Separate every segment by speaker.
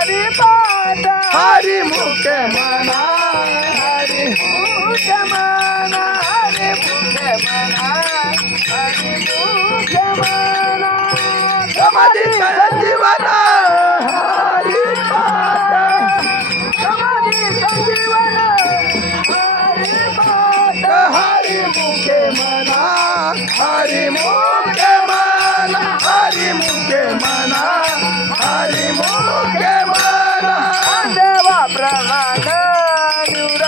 Speaker 1: हरिपाठ
Speaker 2: हरी मुख्य मना हरी
Speaker 1: मुख्य मना हरि मुख्य मना हरि मुख्य मना।
Speaker 2: समाधी संजीवन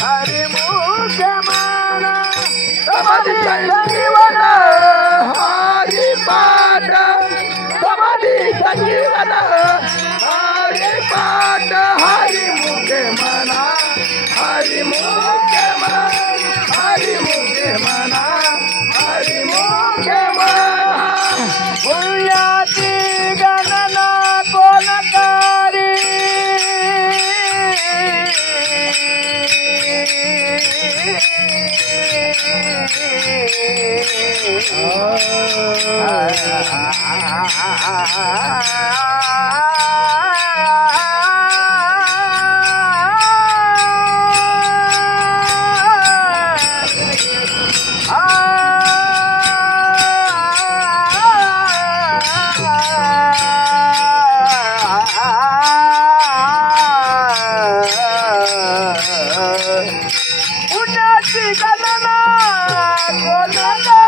Speaker 2: हरि
Speaker 1: मुख्य माना
Speaker 2: समाधी संजीवन हरी पाठ। समाधी संजीवन हरी पाठ हरी मुखे मना हरी मुखे
Speaker 1: पुण्याची गणना कोणकारी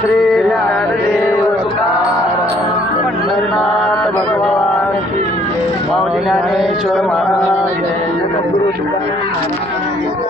Speaker 1: श्री ज्ञानदेव पंढरनाथ भगवान श्री ज्ञानेश्वर महाराज